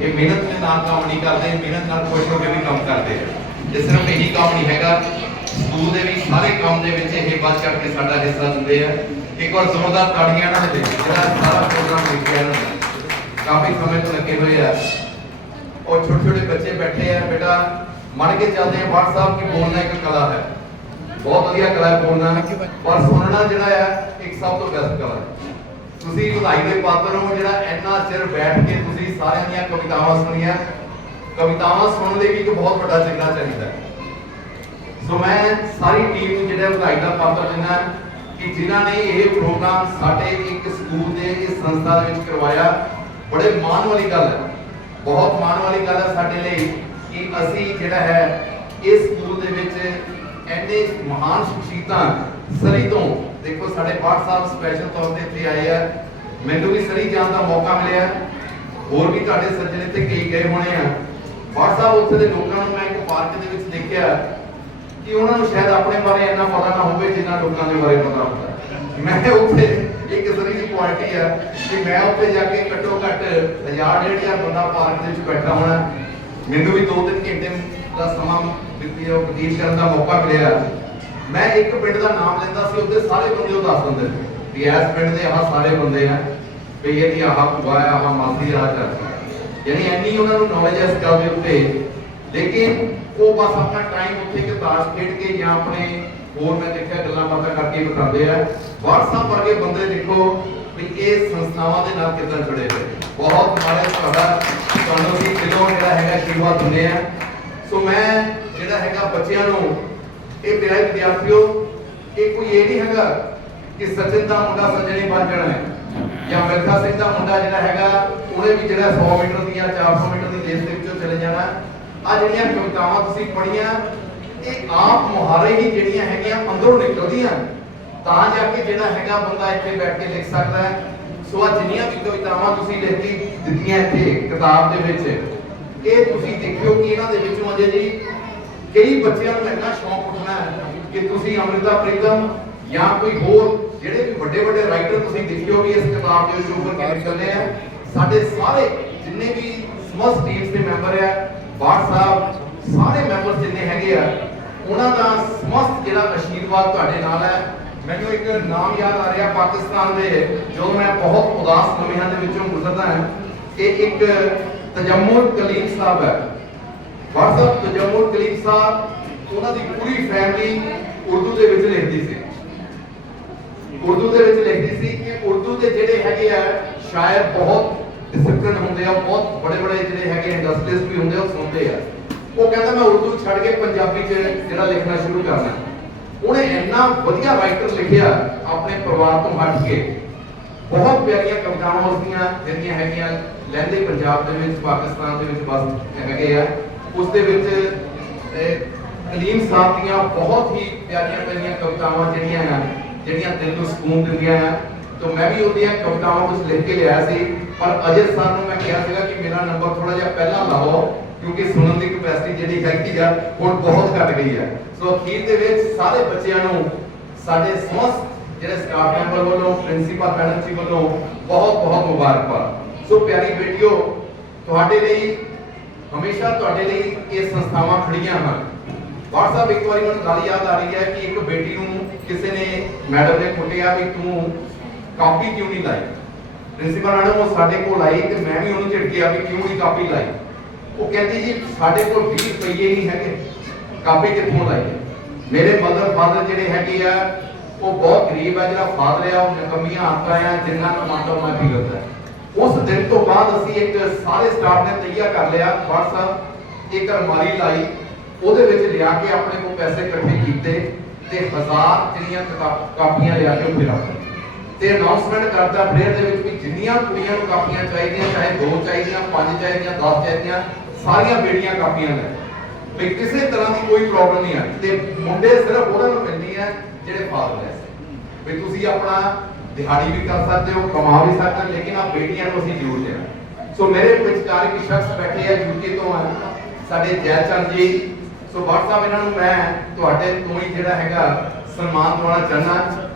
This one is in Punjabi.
ਇਹ ਮਿਹਨਤ ਦੇ ਨਾਲ ਕੰਮ ਨਹੀਂ ਕਰਦੇ ਮਿਹਨਤ ਨਾਲ ਖੁਸ਼ ਹੋ ਕੇ ਵੀ ਕੰਮ ਕਰਦੇ ਆ ਇਹ ਸਿਰਫ ਇਹੀ ਕੰਮ ਨਹੀਂ ਹੈਗਾ ਸਕੂਲ ਦੇ ਵੀ ਸਾਰੇ ਕੰਮ ਦੇ ਵਿੱਚ ਇਹ ਵੱਧ ਚੜ ਕੇ ਸਾਡਾ ਹਿੱਸਾ ਦਿੰਦੇ ਆ ਇੱਕ ਵਾਰ ਜ਼ੋਰਦਾਰ ਤਾੜੀਆਂ ਨਾਲ ਦੇ ਜਿਹੜਾ ਸਾਰਾ ਪ੍ਰੋਗਰਾਮ ਦੇਖਿਆ ਇਹਨਾਂ ਦਾ ਕਾਫੀ ਸਮੇਂ ਤੋਂ ਲੱਗੇ ਹੋਏ ਆ और छोटे छोटे बच्चे बैठे हैं बेटा मान के चलते हैं वाट साहब की बोलना एक कला है ਬਹੁਤ ਵਧੀਆ ਕਲਾ ਹੈ ਬੋਲਣਾ ਪਰ ਸੁਣਨਾ ਜਿਹੜਾ ਹੈ ਇੱਕ ਸਭ ਤੋਂ ਬੈਸਟ ਕਲਾ ਹੈ ਤੁਸੀਂ ਵਧਾਈ ਦੇ ਪਾਤਰ ਹੋ, ਜਿਹੜਾ ਇੰਨਾ ਚਿਰ ਬੈਠ ਕੇ ਤੁਸੀਂ ਸਾਰਿਆਂ ਦੀਆਂ ਕਵਿਤਾਵਾਂ ਸੁਣੀਆਂ। ਕਵਿਤਾਵਾਂ ਸੁਣਨ ਲਈ ਵੀ ਇੱਕ ਬਹੁਤ ਵੱਡਾ ਚਿਹਰਾ ਚਾਹੀਦਾ ਸੋ ਮੈਂ ਸਾਰੀ ਟੀਮ ਨੂੰ ਜਿਹੜਾ ਵਧਾਈ ਦਾ ਪਾਤਰ ਦਿੰਦਾ ਕਿ ਜਿਨ੍ਹਾਂ ਨੇ ਇਹ ਪ੍ਰੋਗਰਾਮ ਸਾਡੇ ਇੱਕ ਸਕੂਲ ਦੇ, ਇਸ ਸੰਸਥਾ ਦੇ ਵਿੱਚ ਕਰਵਾਇਆ, ਬੜੇ ਮਾਣ ਵਾਲੀ ਗੱਲ ਹੈ। ਬਹੁਤ ਮਾਣ ਵਾਲੀ ਗੱਲ ਹੈ ਸਾਡੇ ਲਈ ਕਿ ਅਸੀਂ ਜਿਹੜਾ ਹੈ, ਇਸ ਸਕੂਲ ਦੇ ਵਿੱਚ ਐਨੇ ਮਹਾਨ ਸ਼ਖਸੀਅਤਾਂ ਸਰੀ ਤੋਂ ਦੇਖੋ, ਸਾਡੇ ਪਾਠ ਸਾਹਿਬ ਸਪੈਸ਼ਲ ਤੌਰ ਤੇ ਇੱਥੇ ਆਏ ਆ। ਮੈਨੂੰ ਵੀ ਸਰੀ ਜਾਣ ਦਾ ਮੌਕਾ ਮਿਲਿਆ। ਹੋਰ ਵੀ ਤੁਹਾਡੇ ਸੱਜਣ ਇੱਥੇ ਕਈ ਗਏ ਹੋਣੇ ਆ। ਪਾਠ ਸਾਹਿਬ ਉੱਥੇ ਦੇ ਲੋਕਾਂ ਨੂੰ ਮੈਂ ਇੱਕ ਪਾਰਕ ਦੇ ਵਿੱਚ ਦੇਖਿਆ ਕਿ ਉਹਨਾਂ ਨੂੰ ਸ਼ਾਇਦ ਆਪਣੇ ਬਾਰੇ ਇੰਨਾ ਪਤਾ ਨਾ ਹੋਵੇ ਜਿੰਨਾ ਲੋਕਾਂ ਦੇ ਬਾਰੇ ਪਤਾ ਹੁੰਦਾ। ਮੈਂ ਉੱਥੇ ਇੱਕ ਜ਼ਰੀ ਦੀ ਕੁਆਲਿਟੀ ਆ ਕਿ ਮੈਂ ਉੱਥੇ ਜਾ ਕੇ ਘੱਟੋ ਘੱਟ ਹਜ਼ਾਰ, ਡੇਢ ਬੰਦਾ ਪਾਰਕ ਦੇ ਵਿੱਚ ਬੈਠਾ ਹੋਣਾ। ਮੈਨੂੰ ਵੀ 2-3 ਘੰਟੇ ਦਾ ਸਮਾਂ ਬੀਤੀ ਉਹ ਬਤੀਤ ਕਰਨ ਦਾ ਮੌਕਾ ਮਿਲਿਆ। ਮੈਂ ਇੱਕ ਪਿੰਡ ਦਾ ਨਾਮ ਲੈਂਦਾ ਸੀ, ਉਹਦੇ ਸਾਰੇ ਬੰਦੇ ਉਹ ਦੱਸ ਦਿੰਦੇ ਸੀ ਵੀ ਇਸ ਪਿੰਡ ਦੇ ਆਹ ਸਾਰੇ ਬੰਦੇ ਆ, ਵੀ ਇਹਦੀ ਆਹ ਭੂਆ ਆ, ਆਹ ਮਾਸੀ ਆ ਚਾਚੀ ਯਾਨੀ ਇੰਨੀ ਉਹਨਾਂ ਨੂੰ ਨੌਲੇਜ ਹੈ ਇਸ ਗੱਲ ਦੇ ਉੱਤੇ। ਲੇਕਿਨ ਉਹ ਬਸ ਆਪਣਾ ਟਾਈਮ ਉੱਥੇ ਕਿ ਤਾਸ਼ ਖੇਡ ਕੇ ਜਾਂ ਆਪਣੇ ਹੋਰ ਮੈਂ ਦੇਖਿਆ ਗੱਲਾਂ ਬਾਤਾਂ ਕਰਕੇ ਬਿਤਾਉਂਦੇ ਆ। WhatsApp ਵਰਗੇ ਬੰਦੇ ਦੇਖੋ ਵੀ ਇਹ ਸੰਸਥਾਵਾਂ ਦੇ ਨਾਲ ਕਿੱਦਾਂ ਜੁੜੇ ਹੋਏ। ਬਹੁਤ ਮਾਰੇ ਤੁਹਾਡਾ ਤੁਹਾਨੂੰ ਅਸੀਂ ਦਿਲੋਂ ਜਿਹੜਾ ਹੈਗਾ ਆਸ਼ੀਰਵਾਦ ਦਿੰਦੇ ਆ। ਸੋ ਮੈਂ ਜਿਹੜਾ ਹੈਗਾ ਬੱਚਿਆਂ ਨੂੰ ਇਹ ਪਿਆਰੇ ਵਿਦਿਆਰਥੀਓ, ਇਹ ਕੋਈ ਇਹ ਨਹੀਂ ਹੈਗਾ ਕਿ ਸਚਿਨ ਦਾ ਮੁੰਡਾ ਸੱਜਣੀ ਬਣ ਜਾਣਾ ਹੈ ਜਾਂ ਮਿਲਖਾ ਸਿੰਘ ਦਾ ਮੁੰਡਾ ਜਿਹੜਾ ਹੈਗਾ, ਉਹਨੇ ਵੀ ਜਿਹੜਾ 100 ਮੀਟਰ ਦੀਆਂ 400 ਮੀਟਰ ਦੀ ਰੇਸ ਦੇ ਵਿੱਚੋਂ ਚਲੇ ਜਾਣਾ। ਆ ਜਿਹੜੀਆਂ ਕਵਿਤਾਵਾਂ ਤੁਸੀਂ ਪੜ੍ਹੀਆਂ, ਇਹ ਆਪ ਮੁਹਾਰੇ ਹੀ ਜਿਹੜੀਆਂ ਹੈਗੀਆਂ ਅੰਦਰੋਂ ਨਿਕਲਦੀਆਂ ਤਾਂ ਜਾ ਕੇ ਜਿਹੜਾ ਹੈਗਾ ਬੰਦਾ ਇੱਥੇ ਬੈਠ ਕੇ ਲਿਖ ਸਕਦਾ ਹੈ। ਸੋ ਆ ਜਿੰਨੀਆਂ ਵੀ ਕਵਿਤਾਵਾਂ ਤੁਸੀਂ ਲਿਖੀ ਦਿੱਤੀਆਂ ਇੱਥੇ ਕਿਤਾਬ ਦੇ ਵਿੱਚ, ਇਹ ਤੁਸੀਂ ਦੇਖਿਓ ਕਿ ਇਹਨਾਂ ਦੇ ਵਿੱਚੋਂ ਅਜੇ ਜੀ ਕਈ ਬੱਚਿਆਂ ਨੂੰ ਇੰਨਾ ਸ਼ੌਂਕ ਉੱਠਣਾ ਹੈ ਕਿ ਤੁਸੀਂ ਅੰਮ੍ਰਿਤਾ ਪ੍ਰੀਤਮ ਜਾਂ ਕੋਈ ਹੋਰ ਜਿਹੜੇ ਵੀ ਵੱਡੇ ਵੱਡੇ ਰਾਈਟਰ ਤੁਸੀਂ ਦੇਖਿਓ ਵੀ ਇਸ ਕਿਤਾਬ ਦੇ ਵਿੱਚ ਉੱਪਰ ਨਿਕਲਦੇ ਆ, ਸਾਡੇ ਸਾਰੇ ਜਿੰਨੇ ਵੀ ਸਮਸਤ ਟੀਮਸ ਦੇ ਮੈਂਬਰ ਆ, ਬਾਠ ਸਾਹਿਬ, ਸਾਰੇ ਮੈਂਬਰ ਜਿੰਨੇ ਹੈਗੇ ਆ, ਉਹਨਾਂ ਦਾ ਸਮਸਤ ਜਿਹੜਾ ਆਸ਼ੀਰਵਾਦ ਤੁਹਾਡੇ ਨਾਲ ਹੈ। ਮੈਨੂੰ ਇੱਕ ਨਾਮ ਯਾਦ ਆ ਰਿਹਾ ਪਾਕਿਸਤਾਨ ਦੇ, ਜੋ ਮੈਂ ਬਹੁਤ ਉਦਾਸ ਸਮਿਆਂ ਦੇ ਵਿੱਚੋਂ ਗੁਜ਼ਰਦਾ ਹਾਂ, ਕਿ ਇੱਕ ਤਜਮੁਲ ਕਲੀਮ ਸਾਹਿਬ ਹੈ। WhatsApp ਤਜਮੁਲ ਕਲੀਮ ਸਾਹਿਬ, ਉਹਨਾਂ ਦੀ ਪੂਰੀ ਫੈਮਿਲੀ ਉਰਦੂ ਦੇ ਵਿੱਚ ਲਿਖਦੀ ਸੀ। ਉਰਦੂ ਦੇ ਵਿੱਚ ਲਿਖਦੀ ਸੀ ਕਿ ਉਰਦੂ ਦੇ ਜਿਹੜੇ ਹੈਗੇ ਆ, ਸ਼ਾਇਰ ਬਹੁਤ ਡਿਸਪਲਿਨ ਹੁੰਦੇ ਆ, ਬਹੁਤ ਬੜੇ ਬੜੇ ਜਿਹੜੇ ਹੈਗੇ ਇੰਡਸਟਰੀਜ਼ ਵੀ ਹੁੰਦੇ ਆ, ਉਹ ਸੁਣਦੇ ਆ। ਉਹ ਕਹਿੰਦਾ ਮੈਂ ਉਰਦੂ ਛੱਡ ਕੇ ਪੰਜਾਬੀ 'ਚ ਜਿਹੜਾ ਲਿਖਣਾ ਸ਼ੁਰੂ ਕਰਨਾ। ਉਹਨੇ ਇੰਨਾ ਵਧੀਆ ਰਾਈਟਰ ਲਿਖਿਆ ਆਪਣੇ ਪਰਿਵਾਰ ਤੋਂ ਹਟ ਕੇ। ਬਹੁਤ ਪਿਆਰੀਆਂ ਕਵਿਤਾਵਾਂ ਉਸਦੀਆਂ ਜਿਹੜੀਆਂ ਹੈਗੀਆਂ, ਲਹਿੰਦੇ ਪੰਜਾਬ ਦੇ ਵਿੱਚ, ਪਾਕਿਸਤਾਨ ਦੇ ਵਿੱਚ ਬਸ ਹੈਗੇ ਆ। ਉਸ ਦੇ ਵਿੱਚ ਅਹ, ਸਾਹਿਬ ਦੀਆਂ ਬਹੁਤ ਹੀ ਪਿਆਰੀਆਂ ਪਿਆਰੀਆਂ ਕਵਿਤਾਵਾਂ ਜਿਹੜੀਆਂ ਆ ਜਿਹੜੀਆਂ ਦਿਲ ਨੂੰ ਸਕੂਨ ਦਿੰਦੀਆਂ ਆ। ਤਾਂ ਮੈਂ ਵੀ ਉਹਦੀਆਂ ਕਵਿਤਾਵਾਂ ਕੁਝ ਲਿਖ ਕੇ ਲਿਆਇਆ ਸੀ ਪਰ ਅਜੇ ਸਰ ਨੂੰ ਮੈਂ ਕਿਹਾ ਸੀਗਾ ਕਿ ਮੇਰਾ ਨੰਬਰ ਥੋੜਾ ਜਿਹਾ ਪਹਿਲਾਂ ਲਾਓ ਕਿਉਂਕਿ ਸੁਣਨ ਦੀ ਕਪੈਸਿਟੀ ਜਿਹੜੀ ਹੈਗੀ ਆ ਹੁਣ ਬਹੁਤ ਘਟ ਗਈ ਹੈ ਸੋ ਅਖੀਰ ਦੇ ਵਿੱਚ ਸਾਰੇ ਬੱਚਿਆਂ ਨੂੰ ਸਾਡੇ ਸਮਸਤ ਜਿਹੜੇ ਸਟਾਫ ਮੈਂਬਰ ਵੱਲੋਂ ਪ੍ਰਿੰਸੀਪਲ ਮੈਡਮ ਜੀ ਵੱਲੋਂ ਬਹੁਤ ਬਹੁਤ ਮੁਬਾਰਕਬਾਦ। ਸੋ ਪਿਆਰੀ ਬੇਟੀਓ ਤੁਹਾਡੇ ਲਈ ਹਮੇਸ਼ਾ ਤੁਹਾਡੇ ਲਈ ਇਹ ਸੰਸਥਾਵਾਂ ਖੜੀਆਂ ਹਨ। WhatsApp ਇੱਕ ਵਾਰੀ ਮੈਨੂੰ ਗੱਲ ਯਾਦ ਆ ਰਹੀ ਹੈ ਕਿ ਇੱਕ ਬੇਟੀ ਨੂੰ ਕਿਸੇ ਨੇ, ਮੈਡਮ ਨੇ ਕੁੱਟਿਆ ਵੀ ਤੂੰ ਕਾਪੀ ਕਿਉਂ ਨਹੀਂ ਲਾਈ? ਪ੍ਰਿੰਸੀਪਲ ਮੈਡਮ, ਉਹ ਸਾਡੇ ਕੋਲ ਆਈ ਤੇ ਮੈਂ ਵੀ ਉਹਨੂੰ ਝਿੜਕਿਆ ਵੀ ਕਿਉਂ ਨਹੀਂ ਕਾਪੀ ਲਾਈ? ਉਹ ਕਹਿੰਦੀ ਜੀ, ਸਾਡੇ ਕੋਲ 20 ਰੁਪਏ ਨਹੀਂ ਹੈਗੇ, ਕਾਪੀ ਕਿੱਥੋਂ ਲਾਈਏ ਮੇਰੇ ਮਦਰ ਫਾਦਰ ਜਿਹੜੇ ਹੈਗੇ ਆ, ਉਹ ਬਹੁਤ ਗਰੀਬ ਆ, ਜਿਹੜਾ ਫਾਦਰ ਆ, ਉਹ ਨਕਮੀਆਂ ਆਤਾ ਆ, ਜਿੰਨਾ ਟਮਾਟਰ ਮੈਂ ਪੀਉਂਦਾ ਉਸ ਦਿਨ ਤੋਂ ਬਾਅਦ ਅਸੀਂ ਇੱਕ ਸਾਰੇ ਸਟਾਫ ਨੇ ਤਈਆ ਕਰ ਲਿਆ। WhatsApp ਇੱਕ ਅਲਮਾਰੀ ਲਾਈ। ਉਹਦੇ ਵਿੱਚ ਲਿਆ ਕੇ ਆਪਣੇ ਕੋਲ ਪੈਸੇ ਇਕੱਠੇ ਕੀਤੇ ਤੇ ਹਜ਼ਾਰ ਜਿਹੜੀਆਂ ਕਾਪੀਆਂ ਲਿਆ ਕੇ ਉੱਥੇ ਰੱਖ ਤੇ ਅਨਾਉਂਸਮੈਂਟ ਕਰਦਾ ਪ੍ਰੇਅਰ ਦੇ ਵਿੱਚ ਵੀ ਜਿੰਨੀਆਂ ਕੁੜੀਆਂ ਨੂੰ ਕਾਪੀਆਂ ਚਾਹੀਦੀਆਂ, ਚਾਹੇ ਦੋ ਚਾਹੀਦੀਆਂ, ਪੰਜ ਚਾਹੀਦੀਆਂ 10 ਚਾਹੀਦੀਆਂ, ਸਾਰੀਆਂ ਬੇੜੀਆਂ ਕਾਪੀਆਂ ਲੈ। ਵੀ ਕਿਸੇ ਤਰ੍ਹਾਂ ਦੀ ਕੋਈ ਪ੍ਰੋਬਲਮ ਨਹੀਂ ਆ ਤੇ ਮੁੰਡੇ ਸਿਰਫ ਉਹਨਾਂ ਨੂੰ ਮਿਲਦੀ ਹੈ ਜਿਹੜੇ ਫਾਦਰਲੈਸ ਵੀ ਤੁਸੀਂ ਆਪਣਾ ਦਿਹਾੜੀ ਵੀ ਕਰ ਸਕਦੇ ਹੋ ਕਮਾ ਵੀ ਸਕਦੇ ਹੋ, ਲੇਕਿਨ ਆ ਬੇਟੀਆਂ ਨੂੰ ਅਸੀਂ ਜ਼ਰੂਰ ਦੇਣਾ। ਸੋ ਮੇਰੇ ਵਿਚਕਾਰ ਇੱਕ ਸ਼ਖਸ ਬੈਠੇ ਆ ਯੂਕੇ ਤੋਂ ਆ, ਸਾਡੇ ਜੈ ਜੀ। ਸੋ WhatsApp ਇਹਨਾਂ ਨੂੰ ਮੈਂ ਤੁਹਾਡੇ ਤੋਂ ਹੀ ਜਿਹੜਾ ਹੈਗਾ ਸਨਮਾਨ ਦਿਵਾਉਣਾ ਚਾਹੁੰਦਾ।